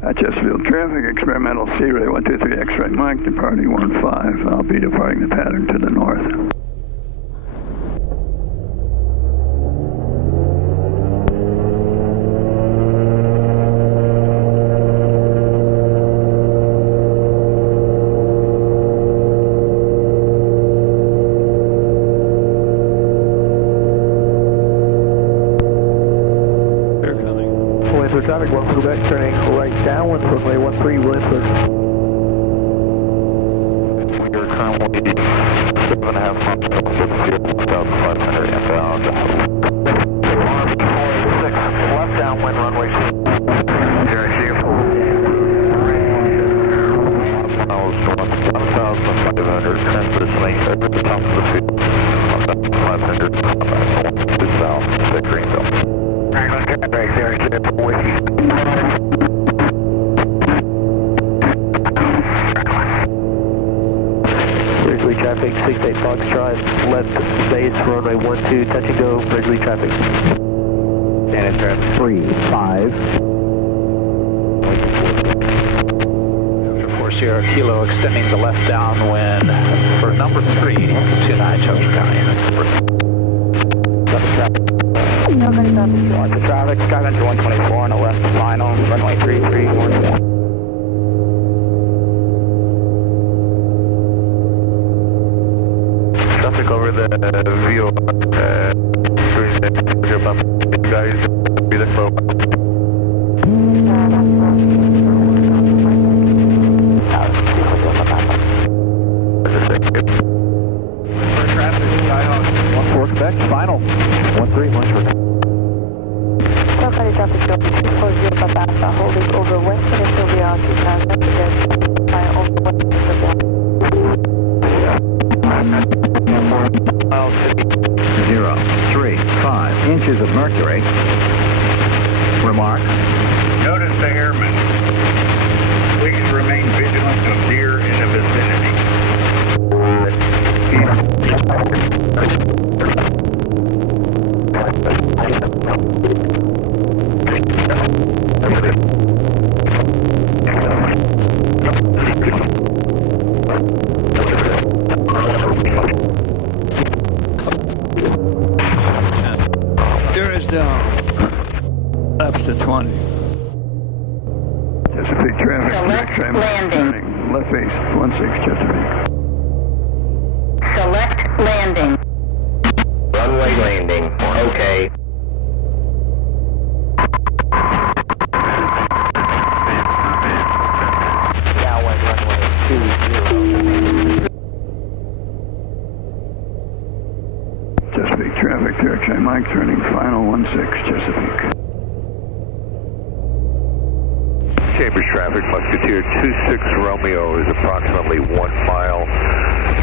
Chesapeake traffic, experimental Searey 123 X-ray Mike, departing 15. I'll be departing the pattern to the north. Traffic, welcome back, turning right downwind, runway 13, Williamsburg. We are currently 7.5 miles from 1,500 inbound. 6, left downwind, runway 6. Here, see you. Miles to 1,500, transitioning at the top of the field. 1,500, to south, to Greenville. Right there, whiskey. Ridgely traffic, 68 Foxtrot, left base, runway 12, touch and go, Ridgely traffic. Standard traffic. 35. For Sierra Kilo, extending the left downwind for number 3 to 9 Chester County. Watch the traffic, Skyventer 124 on the left final, runway 3314. Traffic over the VOR, guys, be there for a while. For traffic, Skyhawk 14 Quebec, final, 13 Luncheon. Locally traffic 240 Papa, holding over Western Ethiopia, transmitted by over Western Ethiopia. 0.35 inches of mercury. Remark. Notice the airmen. Please remain vigilant of deer in the vicinity. Steer is down. Laps to 20. Chesapeake traffic, Select landing. turning left base, 16 Chesapeake. Select landing. Runway landing, okay. Downwind, runway 20. Chesapeake traffic, X-ray Mike, turning final 16 Chesapeake. Chambers traffic, Musketeer 26 Romeo is approximately 1 mile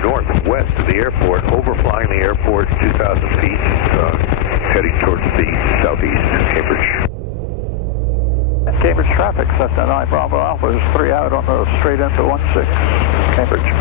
northwest of the airport, overflying the airport 2,000 feet, heading towards the southeast, Cambridge. Cambridge traffic, Cessna 9 Bravo Alpha is 3 out on the straight into 16, Cambridge.